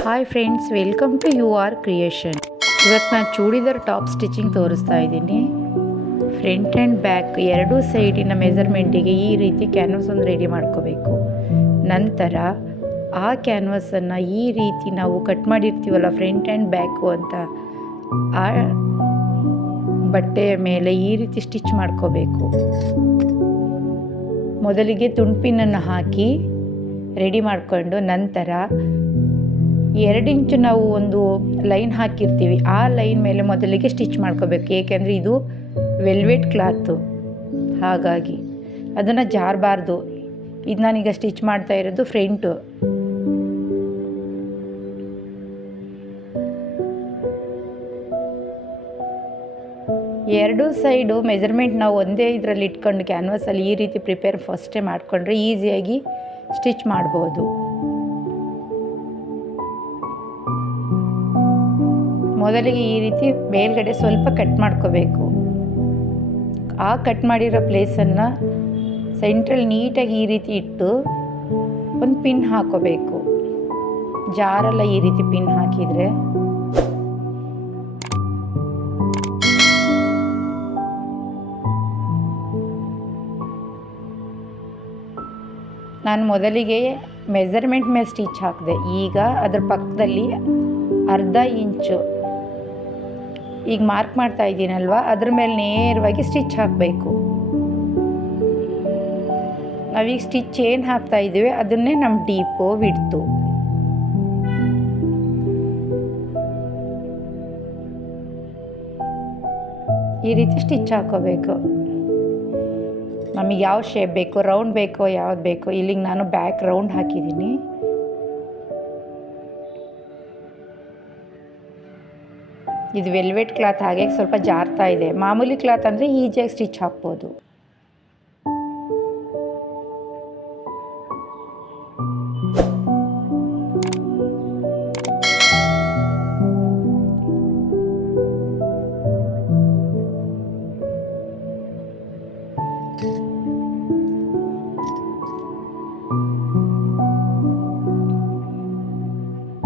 Hi friends, welcome to U R creation. ಇವತ್ತು ನಾನು churidar top stitching ತೋರಿಸ್ತಾ ಇದ್ದೀನಿ. ಫ್ರಂಟ್ ಆ್ಯಂಡ್ ಬ್ಯಾಕ್ ಎರಡೂ ಸೈಡಿನ ಮೆಜರ್ಮೆಂಟಿಗೆ ಈ ರೀತಿ ಕ್ಯಾನ್ವಾಸ್ ಒಂದು ರೆಡಿ ಮಾಡ್ಕೋಬೇಕು. ನಂತರ ಆ ಕ್ಯಾನ್ವಾಸನ್ನು ಈ ರೀತಿ ನಾವು ಕಟ್ ಮಾಡಿರ್ತೀವಲ್ಲ ಫ್ರಂಟ್ ಆ್ಯಂಡ್ ಬ್ಯಾಕು ಅಂತ, ಆ ಬಟ್ಟೆಯ ಮೇಲೆ ಈ ರೀತಿ ಸ್ಟಿಚ್ ಮಾಡ್ಕೋಬೇಕು. ಮೊದಲಿಗೆ ತುಂಡ್ಪಿನನ್ನು ಹಾಕಿ ರೆಡಿ ಮಾಡಿಕೊಂಡು ನಂತರ 2 ಇಂಚು ನಾವು ಒಂದು ಲೈನ್ ಹಾಕಿರ್ತೀವಿ, ಆ ಲೈನ್ ಮೇಲೆ ಮೊದಲಿಗೆ ಸ್ಟಿಚ್ ಮಾಡ್ಕೋಬೇಕು. ಏಕೆಂದರೆ ಇದು ವೆಲ್ವೆಟ್ ಕ್ಲಾತು, ಹಾಗಾಗಿ ಅದನ್ನು ಜಾರಬಾರ್ದು. ಇದು ನಾನೀಗ ಸ್ಟಿಚ್ ಮಾಡ್ತಾ ಇರೋದು ಫ್ರಂಟು. ಎರಡೂ ಸೈಡು ಮೆಜರ್ಮೆಂಟ್ ನಾವು ಒಂದೇ ಇದರಲ್ಲಿ ಇಟ್ಕೊಂಡು ಕ್ಯಾನ್ವಾಸಲ್ಲಿ ಈ ರೀತಿ ಪ್ರಿಪೇರ್ ಫಸ್ಟೇ ಮಾಡಿಕೊಂಡ್ರೆ ಈಸಿಯಾಗಿ ಸ್ಟಿಚ್ ಮಾಡ್ಬೋದು. ಮೊದಲಿಗೆ ಈ ರೀತಿ ಮೇಲ್ಗಡೆ ಸ್ವಲ್ಪ ಕಟ್ ಮಾಡ್ಕೋಬೇಕು. ಆ ಕಟ್ ಮಾಡಿರೋ ಪ್ಲೇಸನ್ನು ಸೆಂಟ್ರಲ್ಲಿ ನೀಟಾಗಿ ಈ ರೀತಿ ಇಟ್ಟು ಒಂದು ಪಿನ್ ಹಾಕೋಬೇಕು. ಜಾರಲ್ಲ ಈ ರೀತಿ ಪಿನ್ ಹಾಕಿದರೆ. ನಾನು ಮೊದಲಿಗೆ ಮೆಜರ್ಮೆಂಟ್ ಮೇಲೆ ಸ್ಟಿಚ್ ಹಾಕಿದೆ. ಈಗ ಅದರ ಪಕ್ಕದಲ್ಲಿ ಅರ್ಧ ಇಂಚು ಈಗ ಮಾರ್ಕ್ ಮಾಡ್ತಾ ಇದ್ದೀನಲ್ವ, ಅದ್ರ ಮೇಲೆ ನೇರವಾಗಿ ಸ್ಟಿಚ್ ಹಾಕಬೇಕು. ನಾವೀಗ ಸ್ಟಿಚ್ ಏನು ಹಾಕ್ತಾ ಇದ್ದೀವಿ ಅದನ್ನೇ ನಮ್ಮ ಡೀಪು ವಿಡ್ತು. ಈ ರೀತಿ ಸ್ಟಿಚ್ ಹಾಕೋಬೇಕು. ನಮಗೆ ಯಾವ ಶೇಪ್ ಬೇಕು, ರೌಂಡ್ ಬೇಕೋ ಯಾವ್ದು ಬೇಕೋ. ಇಲ್ಲಿಗೆ ನಾನು ಬ್ಯಾಕ್ ರೌಂಡ್ ಹಾಕಿದ್ದೀನಿ. ಇದು ವೆಲ್ವೆಟ್ ಕ್ಲಾತ್, ಹಾಗೆ ಸ್ವಲ್ಪ ಜಾರ್ತಾ ಇದೆ. ಮಾಮೂಲಿ ಕ್ಲಾತ್ ಅಂದರೆ ಈಜಿಯಾಗಿ ಸ್ಟಿಚ್ ಹಾಕ್ಬೋದು.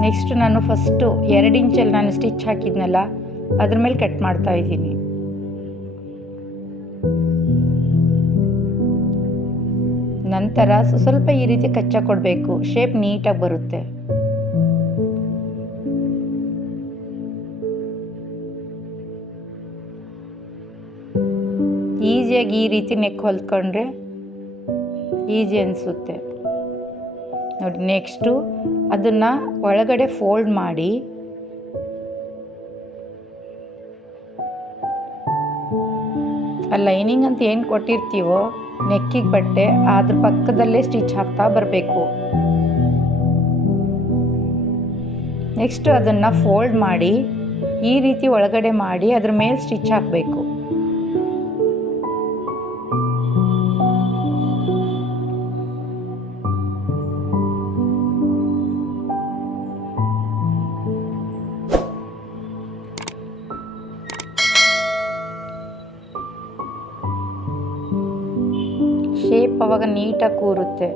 ನೆಕ್ಸ್ಟ್ ನಾನು ಫಸ್ಟು 2 ಇಂಚಲ್ಲಿ ನಾನು ಸ್ಟಿಚ್ ಹಾಕಿದ್ನಲ್ಲ ಅದ್ರ ಮೇಲೆ ಕಟ್ ಮಾಡ್ತಾ ಇದ್ದೀನಿ. ನಂತರ ಸ್ವಲ್ಪ ಈ ರೀತಿ ಕಚ್ಚಾ ಕೊಡಬೇಕು, ಶೇಪ್ ನೀಟಾಗಿ ಬರುತ್ತೆ. ಈಸಿಯಾಗಿ ಈ ರೀತಿ ನೆಕ್ ಹೊಲ್ಕೊಂಡ್ರೆ ಈಸಿ ಅನಿಸುತ್ತೆ ನೋಡಿ. ನೆಕ್ಸ್ಟು ಅದನ್ನು ಒಳಗಡೆ ಫೋಲ್ಡ್ ಮಾಡಿ ಆ ಲೈನಿಂಗ್ ಅಂತ ಏನು ಕೊಟ್ಟಿರ್ತೀವೋ ನೆಕ್ಕಿಗೆ ಬಟ್ಟೆ ಅದ್ರ ಪಕ್ಕದಲ್ಲೇ ಸ್ಟಿಚ್ ಹಾಕ್ತಾ ಬರಬೇಕು. ನೆಕ್ಸ್ಟ್ ಅದನ್ನು ಫೋಲ್ಡ್ ಮಾಡಿ ಈ ರೀತಿ ಒಳಗಡೆ ಮಾಡಿ ಅದ್ರ ಮೇಲೆ ಸ್ಟಿಚ್ ಹಾಕಬೇಕು. ಶೇಪ್ ಅವಾಗ ನೀಟಾಗಿ ಕೂರುತ್ತೆ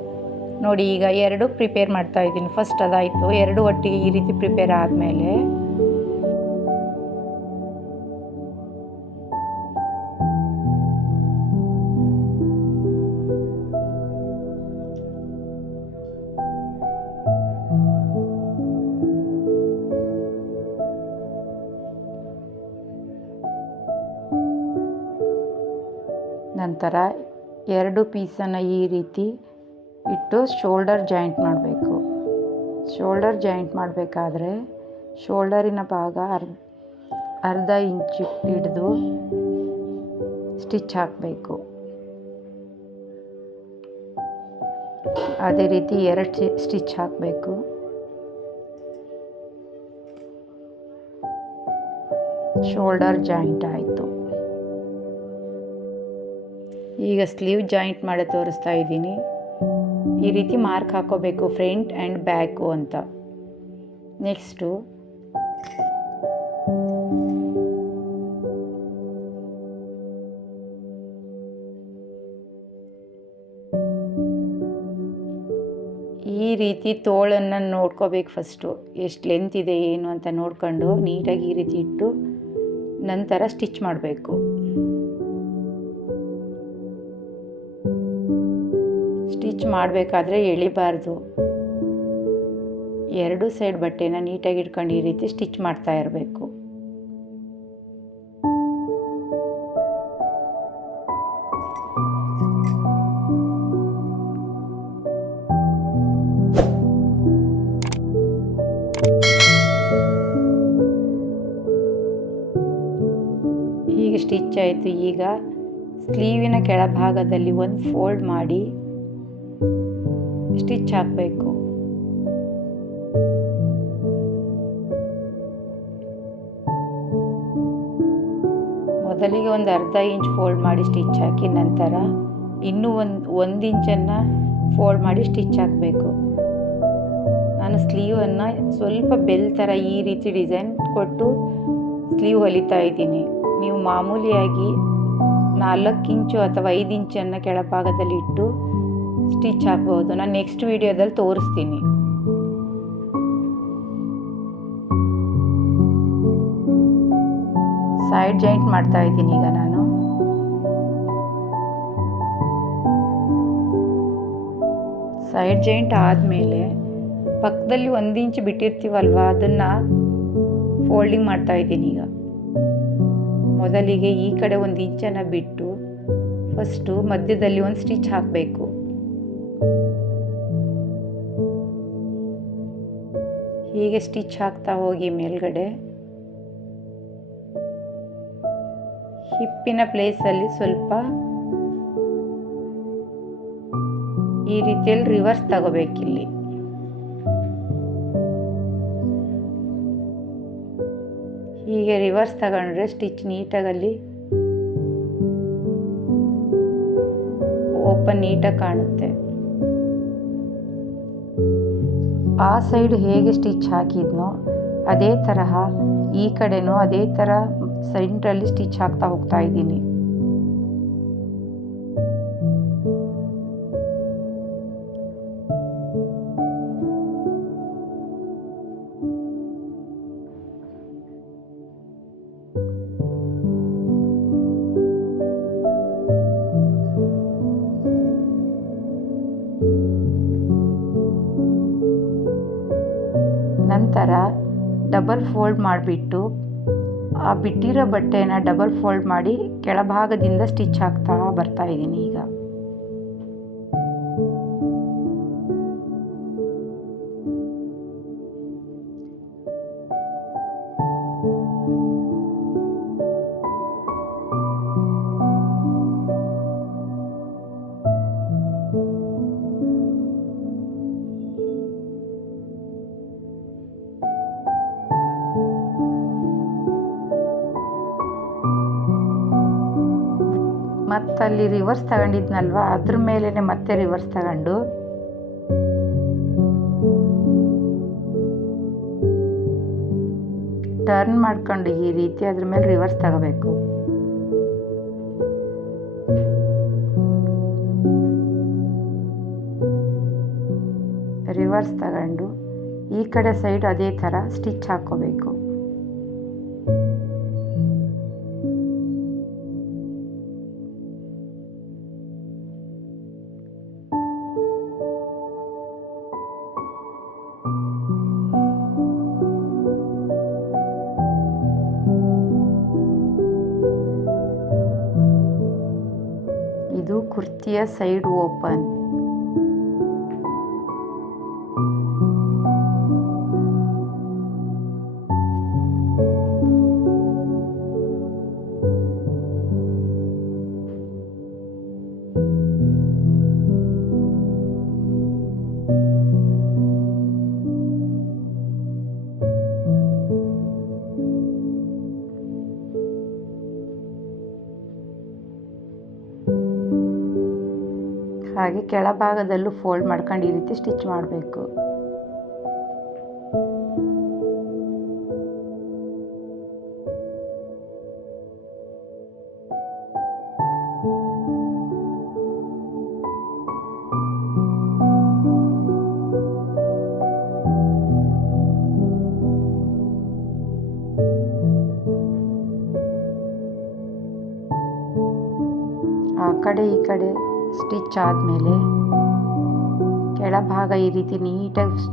ನೋಡಿ. ಈಗ 2 ಪ್ರಿಪೇರ್ ಮಾಡ್ತಾ ಇದ್ದೀನಿ. ಫಸ್ಟ್ ಅದಾಯಿತು, 2 ಒಟ್ಟಿಗೆ ಈ ರೀತಿ ಪ್ರಿಪೇರ್ ಆದಮೇಲೆ ನಂತರ 2 ಪೀಸನ್ನು ಈ ರೀತಿ ಇಟ್ಟು ಶೋಲ್ಡರ್ ಜಾಯಿಂಟ್ ಮಾಡಬೇಕು. ಶೋಲ್ಡರ್ ಜಾಯಿಂಟ್ ಮಾಡಬೇಕಾದ್ರೆ ಶೋಲ್ಡರಿನ ಭಾಗ ಅರ್ಧ ಇಂಚು ಹಿಡಿದು ಸ್ಟಿಚ್ ಹಾಕಬೇಕು. ಅದೇ ರೀತಿ 2 ಸ್ಟಿಚ್ ಹಾಕಬೇಕು. ಶೋಲ್ಡರ್ ಜಾಯಿಂಟ್ ಆಯಿತು. ಈಗ ಸ್ಲೀವ್ ಜಾಯಿಂಟ್ ಮಾಡಿ ತೋರಿಸ್ತಾ ಇದ್ದೀನಿ. ಈ ರೀತಿ ಮಾರ್ಕ್ ಹಾಕೋಬೇಕು ಫ್ರಂಟ್ ಆ್ಯಂಡ್ ಬ್ಯಾಕು ಅಂತ. ನೆಕ್ಸ್ಟು ಈ ರೀತಿ ತೋಳನ್ನು ನೋಡ್ಕೋಬೇಕು. ಫಸ್ಟು ಎಷ್ಟು ಲೆಂತ್ ಇದೆ ಏನು ಅಂತ ನೋಡ್ಕೊಂಡು ನೀಟಾಗಿ ಈ ರೀತಿ ಇಟ್ಟು ನಂತರ ಸ್ಟಿಚ್ ಮಾಡಬೇಕು. ಸ್ಟಿಚ್ ಮಾಡಬೇಕಾದ್ರೆ ಎಳಿಬಾರ್ದು. ಎರಡು ಸೈಡ್ ಬಟ್ಟೆನ ನೀಟಾಗಿ ಇಟ್ಕೊಂಡು ಈ ರೀತಿ ಸ್ಟಿಚ್ ಮಾಡ್ತಾ ಇರಬೇಕು. ಈಗ ಸ್ಟಿಚ್ ಆಯಿತು. ಈಗ ಸ್ಲೀವಿನ ಕೆಳಭಾಗದಲ್ಲಿ ಒಂದು ಫೋಲ್ಡ್ ಮಾಡಿ ಸ್ಟಿಚ್ ಹಾಕಬೇಕು. ಮೊದಲಿಗೆ ಒಂದು ಅರ್ಧ ಇಂಚ್ ಫೋಲ್ಡ್ ಮಾಡಿ ಸ್ಟಿಚ್ ಹಾಕಿ ನಂತರ ಇನ್ನೂ ಒಂದು ಇಂಚನ್ನು ಫೋಲ್ಡ್ ಮಾಡಿ ಸ್ಟಿಚ್ ಹಾಕಬೇಕು. ನಾನು ಸ್ಲೀವನ್ನು ಸ್ವಲ್ಪ ಬೆಲ್ ಥರ ಈ ರೀತಿ ಡಿಸೈನ್ ಕೊಟ್ಟು ಸ್ಲೀವ್ ಹೊಲಿತಾ ಇದ್ದೀನಿ. ನೀವು ಮಾಮೂಲಿಯಾಗಿ 4 ಇಂಚು ಅಥವಾ 5 ಇಂಚನ್ನು ಕೆಳಭಾಗದಲ್ಲಿ ಇಟ್ಟು ಸ್ಟಿಚ್ ಹಾಕ್ಬೋದು. ನಾನು ನೆಕ್ಸ್ಟ್ ವಿಡಿಯೋದಲ್ಲಿ ತೋರಿಸ್ತೀನಿ. ಸೈಡ್ ಜಾಯಿಂಟ್ ಮಾಡ್ತಾ ಇದ್ದೀನಿ ಈಗ ನಾನು. ಸೈಡ್ ಜಾಯಿಂಟ್ ಆದಮೇಲೆ ಪಕ್ಕದಲ್ಲಿ 1 ಇಂಚ್ ಬಿಟ್ಟಿರ್ತೀವಲ್ವ, ಅದನ್ನು ಫೋಲ್ಡಿಂಗ್ ಮಾಡ್ತಾ ಇದ್ದೀನಿ. ಈಗ ಮೊದಲಿಗೆ ಈ ಕಡೆ 1 ಇಂಚನ್ನು ಬಿಟ್ಟು ಫಸ್ಟು ಮಧ್ಯದಲ್ಲಿ ಒಂದು ಸ್ಟಿಚ್ ಹಾಕಬೇಕು. ಹೀಗೆ ಸ್ಟಿಚ್ ಹಾಕ್ತಾ ಹೋಗಿ ಮೇಲ್ಗಡೆ ಹಿಪ್ಪಿನ ಪ್ಲೇಸಲ್ಲಿ ಸ್ವಲ್ಪ ಈ ರೀತಿಯಲ್ಲಿ ರಿವರ್ಸ್ ತಗೋಬೇಕಿಲ್ಲಿ. ಹೀಗೆ ರಿವರ್ಸ್ ತಗೊಂಡ್ರೆ ಸ್ಟಿಚ್ ನೀಟಾಗಲ್ಲಿ ಓಪನ್ ನೀಟಾಗಿ ಕಾಣುತ್ತೆ. ಆ ಸೈಡ್ ಹೇಗೆ ಸ್ಟಿಚ್ ಹಾಕಿದ್ನೋ ಅದೇ ತರಹ ಈ ಕಡೆನೂ ಅದೇ ಥರ ಸೆಂಟ್ರಲ್ಲಿ ಸ್ಟಿಚ್ ಹಾಕ್ತಾ ಹೋಗ್ತಾ ಇದ್ದೀನಿ. ನಂತರ ಡಬಲ್ ಫೋಲ್ಡ್ ಮಾಡಿಬಿಟ್ಟು ಆ ಬಿಟ್ಟಿರೋ ಬಟ್ಟೆನ ಡಬಲ್ ಫೋಲ್ಡ್ ಮಾಡಿ ಕೆಳಭಾಗದಿಂದ ಸ್ಟಿಚ್ ಹಾಕ್ತಾ ಬರ್ತಾ ಇದ್ದೀನಿ. ಈಗ ಮತ್ತಲ್ಲಿ ರಿವರ್ಸ್ ತಗೊಂಡಿದ್ನಲ್ವ, ಅದ್ರ ಮೇಲೇ ಮತ್ತೆ ರಿವರ್ಸ್ ತಗೊಂಡು ಟರ್ನ್ ಮಾಡ್ಕೊಂಡು ಈ ರೀತಿ ಅದ್ರ ಮೇಲೆ ರಿವರ್ಸ್ ತಗೋಬೇಕು. ರಿವರ್ಸ್ ತಗೊಂಡು ಈ ಕಡೆ ಸೈಡ್ ಅದೇ ಥರ ಸ್ಟಿಚ್ ಹಾಕ್ಕೋಬೇಕು. ಇದು ಕುರ್ತಿಯ ಸೈಡ್ ಓಪನ್. ಹಾಗೆ ಕೆಳಭಾಗದಲ್ಲೂ ಫೋಲ್ಡ್ ಮಾಡ್ಕೊಂಡು ಈ ರೀತಿ ಸ್ಟಿಚ್ ಮಾಡಬೇಕು. ಕಡೆ ಈ ಕಡೆ ಸ್ಟಿಚ್ ಆದಮೇಲೆ ಕೆಳಭಾಗ ಈ ರೀತಿ ನೀಟಾಗಿ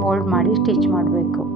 ಫೋಲ್ಡ್ ಮಾಡಿ ಸ್ಟಿಚ್ ಮಾಡಬೇಕು.